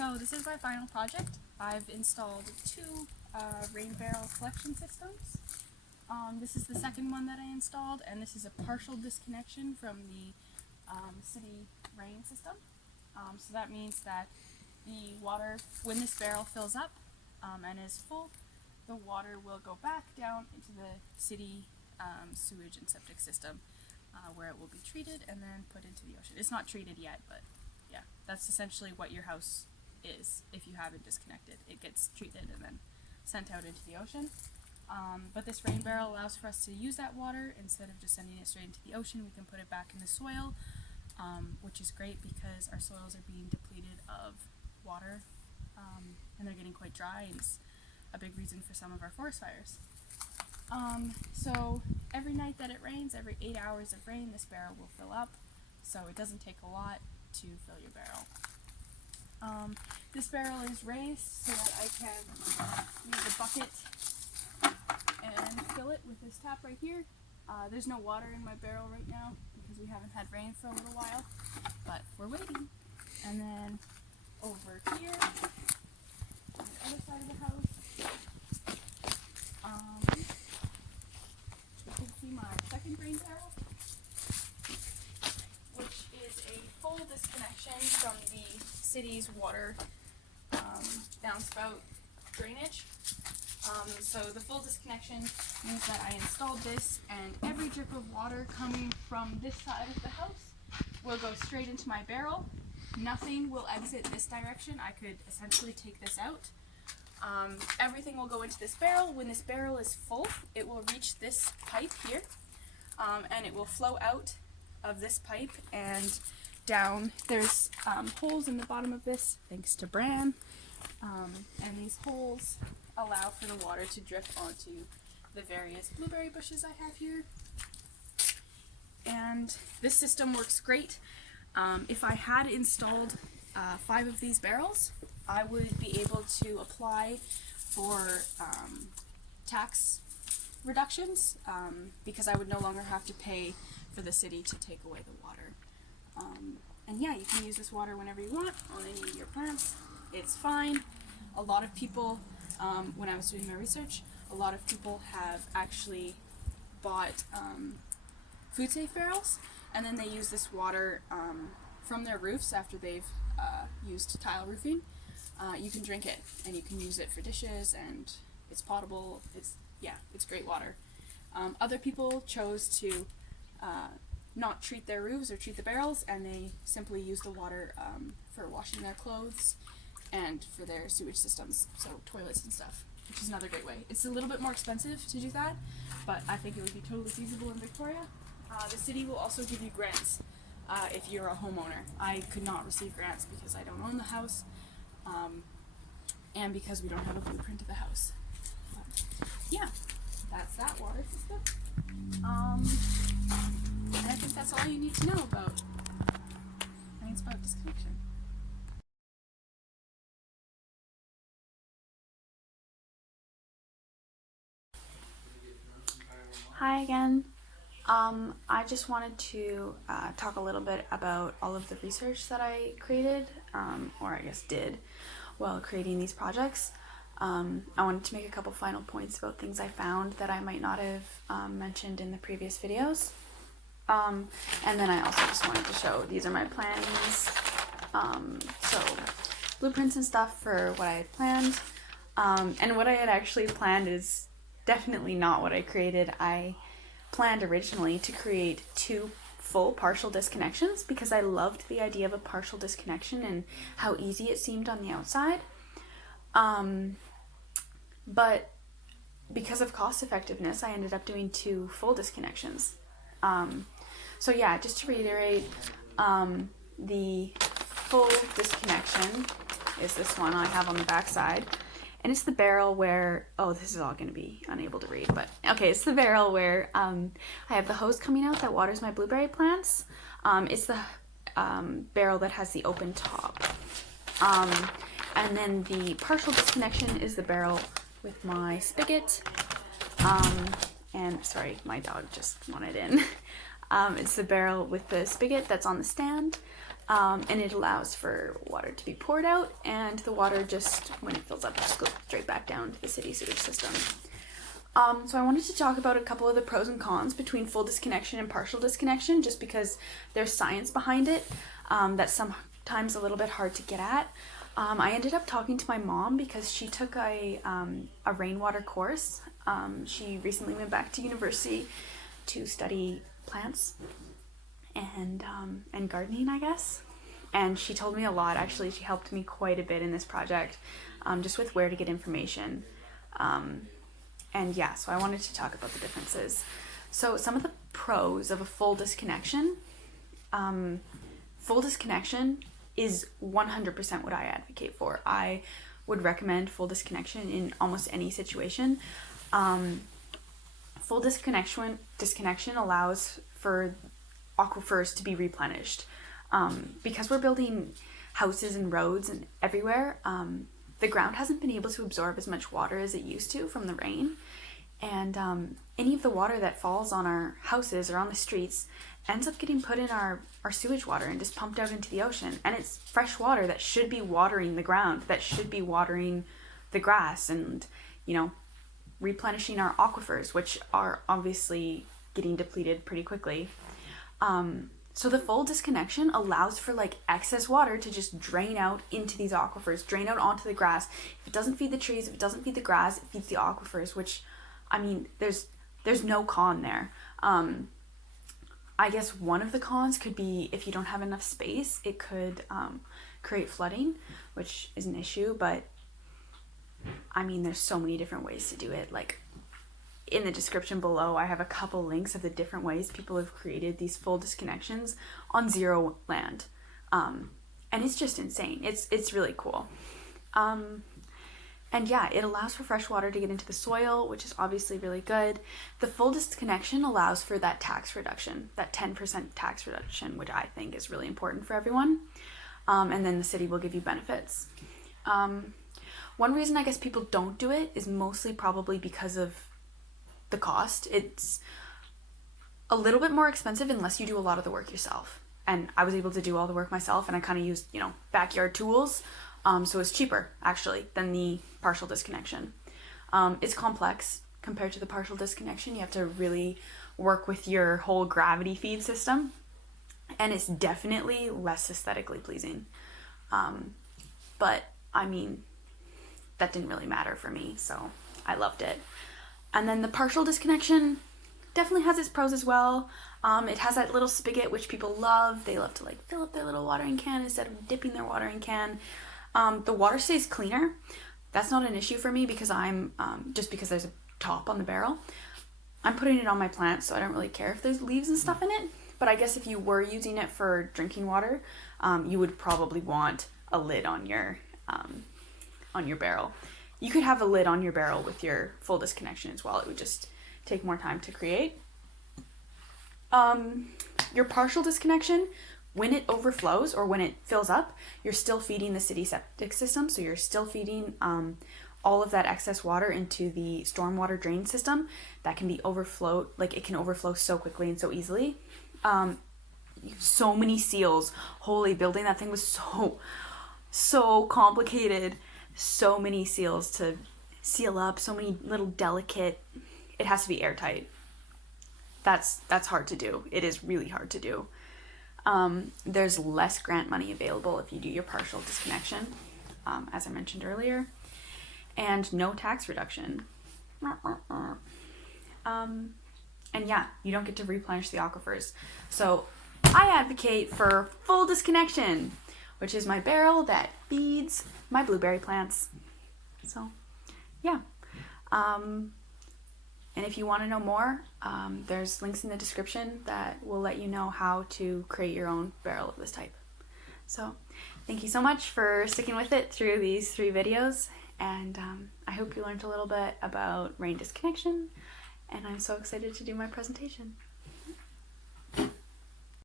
So this is my final project. I've installed two rain barrel collection systems. This is the second one that I installed, and this is a partial disconnection from the city rain system. So that means that the water, when this barrel fills up and is full, the water will go back down into the city sewage and septic system where it will be treated and then put into the ocean. It's not treated yet, but yeah, that's essentially what your house is if you have it disconnected. It gets treated and then sent out into the ocean. But this rain barrel allows for us to use that water. Instead of just sending it straight into the ocean, we can put it back in the soil, which is great because our soils are being depleted of water and they're getting quite dry, and it's a big reason for some of our forest fires. So every night that it rains, every 8 hours of rain, this barrel will fill up, so it doesn't take a lot to fill your barrel. This barrel is raised so that I can use a bucket and fill it with this tap right here. There's no water in my barrel right now because we haven't had rain for a little while, but we're waiting. And then over here, on the other side of the house, you can see my second rain barrel, which is a full disconnection from the city's water downspout drainage. So the full disconnection means that I installed this, and every drip of water coming from this side of the house will go straight into my barrel. Nothing will exit this direction. I could essentially take this out. Everything will go into this barrel. When this barrel is full, it will reach this pipe here, and it will flow out of this pipe and down. There's holes in the bottom of this, thanks to Bran, and these holes allow for the water to drip onto the various blueberry bushes I have here. And this system works great. If I had installed 5 of these barrels, I would be able to apply for tax reductions because I would no longer have to pay for the city to take away the water. And yeah, you can use this water whenever you want on any of your plants. It's fine. A lot of people, when I was doing my research, a lot of people have actually bought food safe barrels, and then they use this water from their roofs after they've used tile roofing. You can drink it, and you can use it for dishes, and it's potable. It's great water. Other people chose to not treat their roofs or treat the barrels, and they simply use the water for washing their clothes and for their sewage systems, so toilets and stuff, which is another great way. It's a little bit more expensive to do that, but I think it would be totally feasible in Victoria. The city will also give you grants if you're a homeowner. I could not receive grants because I don't own the house, and because we don't have a blueprint of the house. But yeah, that's that water system. And I think that's all you need to know about Rainspout disconnection. Hi again. I just wanted to talk a little bit about all of the research that I created, or I guess did, while creating these projects. I wanted to make a couple final points about things I found that I might not have mentioned in the previous videos. And then I also just wanted to show, these are my plans, so blueprints and stuff for what I had planned. And what I had actually planned is definitely not what I created. I planned originally to create 2 full partial disconnections because I loved the idea of a partial disconnection and how easy it seemed on the outside. But because of cost effectiveness, I ended up doing 2 full disconnections. So yeah, just to reiterate, the full disconnection is this one I have on the back side. And it's the barrel where, oh, this is all going to be unable to read, but okay, it's the barrel where I have the hose coming out that waters my blueberry plants. It's the barrel that has the open top. And then the partial disconnection is the barrel with my spigot. And sorry, my dog just wanted in. It's the barrel with the spigot that's on the stand. and it allows for water to be poured out, and the water just, when it fills up, just goes straight back down to the city sewage system. So I wanted to talk about a couple of the pros and cons between full disconnection and partial disconnection, just because there's science behind it that's sometimes a little bit hard to get at. I ended up talking to my mom because she took a rainwater course. She recently went back to university to study plants and gardening, I guess. And she told me a lot, actually. She helped me quite a bit in this project, just with where to get information. And yeah, so I wanted to talk about the differences. So some of the pros of a full disconnection. Full disconnection is 100% what I advocate for. I would recommend full disconnection in almost any situation. Full disconnection allows for aquifers to be replenished. Because we're building houses and roads and everywhere, the ground hasn't been able to absorb as much water as it used to from the rain. And any of the water that falls on our houses or on the streets ends up getting put in our sewage water and just pumped out into the ocean. And it's fresh water that should be watering the ground, that should be watering the grass and, replenishing our aquifers, which are obviously getting depleted pretty quickly. So the full disconnection allows for excess water to just drain out into these aquifers, drain out onto the grass. If it doesn't feed the trees, if it doesn't feed the grass, it feeds the aquifers, which, there's no con there. I guess one of the cons could be if you don't have enough space, it could create flooding, which is an issue, but there's so many different ways to do it. In the description below, I have a couple links of the different ways people have created these full disconnections on zero land. And it's just insane. It's really cool. And yeah, it allows for fresh water to get into the soil, which is obviously really good. The full disconnection allows for that tax reduction, that 10% tax reduction, which I think is really important for everyone. And then the city will give you benefits. One reason I guess people don't do it is mostly probably because of the cost. It's a little bit more expensive unless you do a lot of the work yourself. And I was able to do all the work myself, and I kind of used, backyard tools. So it's cheaper, actually, than the partial disconnection. It's complex compared to the partial disconnection. You have to really work with your whole gravity feed system, and it's definitely less aesthetically pleasing. But, that didn't really matter for me, so I loved it. And then the partial disconnection definitely has its pros as well. It has that little spigot, which people love. They love to fill up their little watering can instead of dipping their watering can. The water stays cleaner. That's not an issue for me because I'm, just because there's a top on the barrel. I'm putting it on my plants, so I don't really care if there's leaves and stuff in it. But I guess if you were using it for drinking water, you would probably want a lid on your barrel. You could have a lid on your barrel with your full disconnection as well. It would just take more time to create. Your partial disconnection, when it overflows or when it fills up, you're still feeding the city septic system. So you're still feeding all of that excess water into the stormwater drain system that can be overflowed. It can overflow so quickly and so easily. So many seals. Holy, building that thing was so complicated. So many seals to seal up, so many little delicate, it has to be airtight. That's hard to do. It is really hard to do. There's less grant money available if you do your partial disconnection, as I mentioned earlier, and no tax reduction. And yeah, you don't get to replenish the aquifers. So I advocate for full disconnection, which is my barrel that feeds my blueberry plants. So, yeah. And if you want to know more, there's links in the description that will let you know how to create your own barrel of this type. So, thank you so much for sticking with it through these 3 videos, and I hope you learned a little bit about rain disconnection, and I'm so excited to do my presentation.